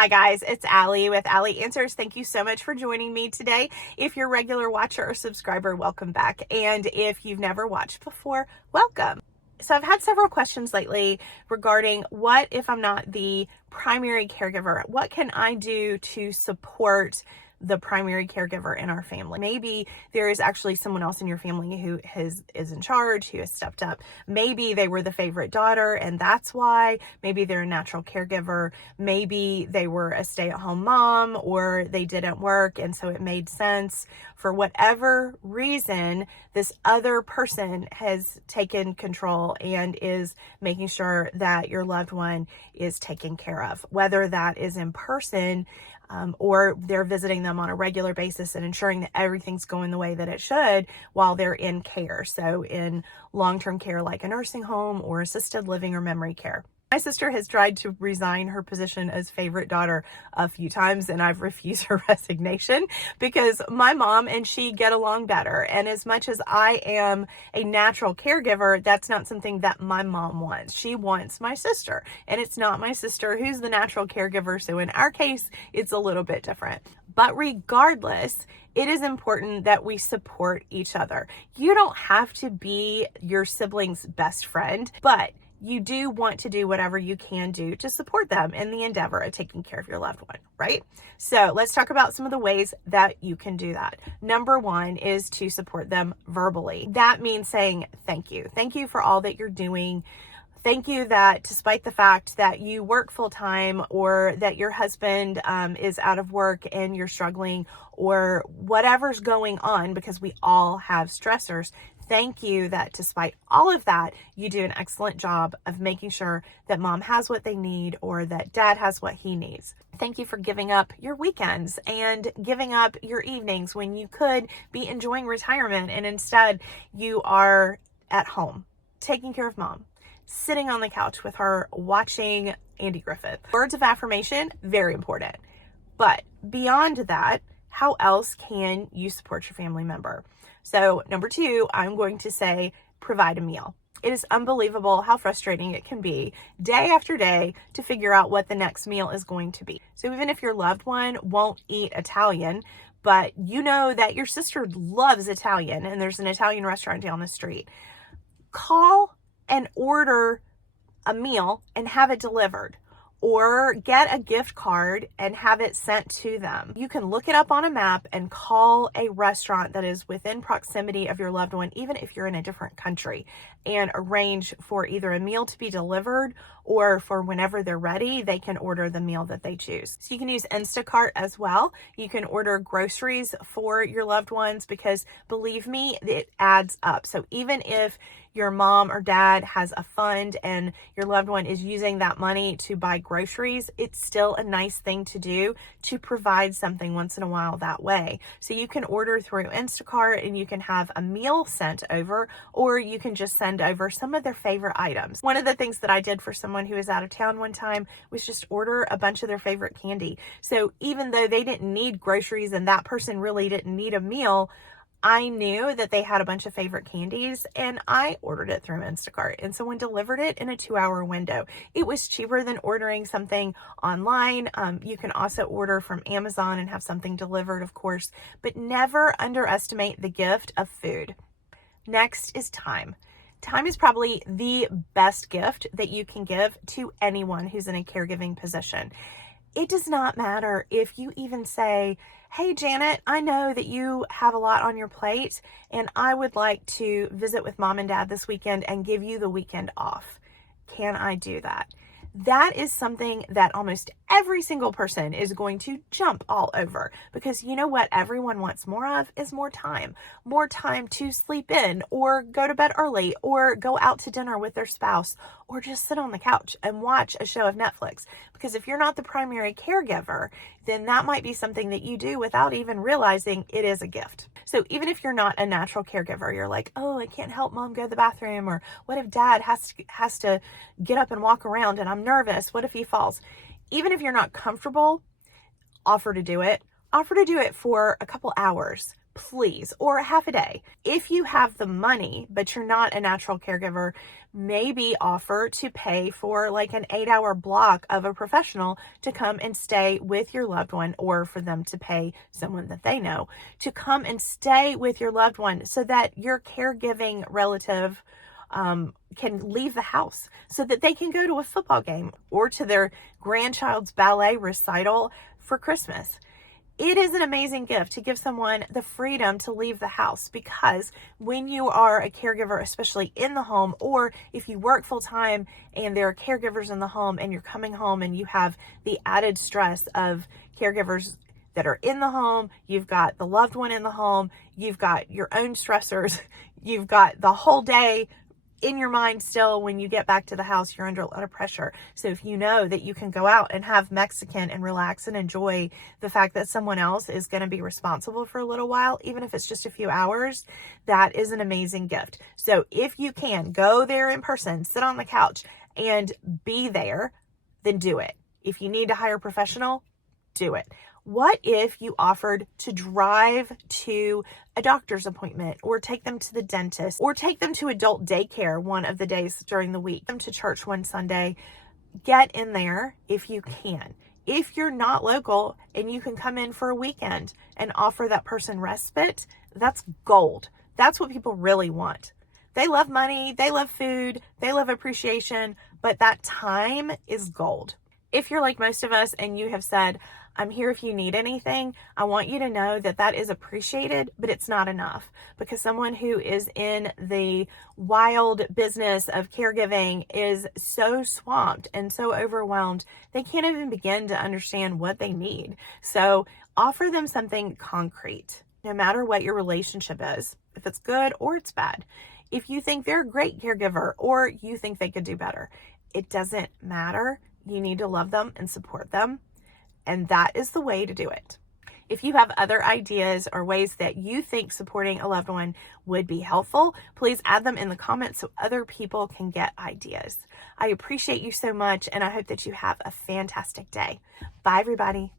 Hi guys, it's Allie with Allie Answers. Thank you so much for joining me today. If you're a regular watcher or subscriber, welcome back. And if you've never watched before, welcome. So I've had several questions lately regarding what if I'm not the primary caregiver? What can I do to support the primary caregiver in our family? Maybe there is actually someone else in your family who is in charge, who has stepped up. Maybe they were the favorite daughter and that's why. Maybe they're a natural caregiver. Maybe they were a stay-at-home mom or they didn't work and so it made sense. For whatever reason, this other person has taken control and is making sure that your loved one is taken care of, whether that is in person or they're visiting them on a regular basis and ensuring that everything's going the way that it should while they're in care. So in long-term care, like a nursing home or assisted living or memory care. My sister has tried to resign her position as favorite daughter a few times, and I've refused her resignation because my mom and she get along better. And as much as I am a natural caregiver, that's not something that my mom wants. She wants my sister, and it's not my sister who's the natural caregiver. So in our case, it's a little bit different. But regardless, it is important that we support each other. You don't have to be your sibling's best friend, but you do want to do whatever you can do to support them in the endeavor of taking care of your loved one, right? So let's talk about some of the ways that you can do that. Number one is to support them verbally. That means saying thank you. Thank you for all that you're doing. Thank you that despite the fact that you work full time or that your husband is out of work and you're struggling or whatever's going on, because we all have stressors, thank you that despite all of that, you do an excellent job of making sure that mom has what they need or that dad has what he needs. Thank you for giving up your weekends and giving up your evenings when you could be enjoying retirement and instead you are at home taking care of mom, sitting on the couch with her watching Andy Griffith. Words of affirmation, very important. But beyond that, how else can you support your family member? So number two, I'm going to say provide a meal. It is unbelievable how frustrating it can be day after day to figure out what the next meal is going to be. So even if your loved one won't eat Italian, but you know that your sister loves Italian and there's an Italian restaurant down the street, call and order a meal and have it delivered, or get a gift card and have it sent to them. You can look it up on a map and call a restaurant that is within proximity of your loved one, even if you're in a different country, and arrange for either a meal to be delivered or for whenever they're ready, they can order the meal that they choose. So you can use Instacart as well. You can order groceries for your loved ones because believe me, it adds up. So even if your mom or dad has a fund and your loved one is using that money to buy groceries, it's still a nice thing to do to provide something once in a while that way. So you can order through Instacart and you can have a meal sent over, or you can just send over some of their favorite items. One of the things that I did for someone who was out of town one time was just order a bunch of their favorite candy. So even though they didn't need groceries and that person really didn't need a meal, I knew that they had a bunch of favorite candies and I ordered it through Instacart and someone delivered it in a 2-hour window. It was cheaper than ordering something online. You can also order from Amazon and have something delivered, of course, but never underestimate the gift of food. Next is time. Time is probably the best gift that you can give to anyone who's in a caregiving position. It does not matter if you even say, hey, Janet, I know that you have a lot on your plate and I would like to visit with mom and dad this weekend and give you the weekend off. Can I do that? That is something that almost every single person is going to jump all over because you know what everyone wants more of is more time to sleep in or go to bed early or go out to dinner with their spouse or just sit on the couch and watch a show of Netflix. Because if you're not the primary caregiver, then that might be something that you do without even realizing it is a gift. So even if you're not a natural caregiver, you're like, oh, I can't help mom go to the bathroom, or what if dad has to get up and walk around and I'm nervous? What if he falls? Even if you're not comfortable, offer to do it. Offer to do it for a couple hours. please, or half a day. If you have the money, but you're not a natural caregiver, maybe offer to pay for like an 8-hour block of a professional to come and stay with your loved one, or for them to pay someone that they know to come and stay with your loved one so that your caregiving relative can leave the house, so that they can go to a football game or to their grandchild's ballet recital for Christmas. It is an amazing gift to give someone the freedom to leave the house, because when you are a caregiver, especially in the home, or if you work full time and there are caregivers in the home and you're coming home and you have the added stress of caregivers that are in the home, you've got the loved one in the home, you've got your own stressors, you've got the whole day in your mind still. When you get back to the house, you're under a lot of pressure. So if you know that you can go out and have Mexican and relax and enjoy the fact that someone else is going to be responsible for a little while, even if it's just a few hours, that is an amazing gift. So if you can go there in person, sit on the couch and be there, then do it. If you need to hire a professional, do it. What if you offered to drive to a doctor's appointment, or take them to the dentist, or take them to adult daycare one of the days during the week, them to church one Sunday? Get in there if you can. If you're not local and you can come in for a weekend and offer that person respite, that's gold. That's what people really want. They love money, they love food, they love appreciation, but that time is gold. If you're like most of us and you have said, I'm here if you need anything, I want you to know that that is appreciated, but it's not enough, because someone who is in the wild business of caregiving is so swamped and so overwhelmed, they can't even begin to understand what they need. So offer them something concrete, no matter what your relationship is, if it's good or it's bad. If you think they're a great caregiver or you think they could do better, it doesn't matter. You need to love them and support them. And that is the way to do it. If you have other ideas or ways that you think supporting a loved one would be helpful, please add them in the comments so other people can get ideas. I appreciate you so much, and I hope that you have a fantastic day. Bye, everybody.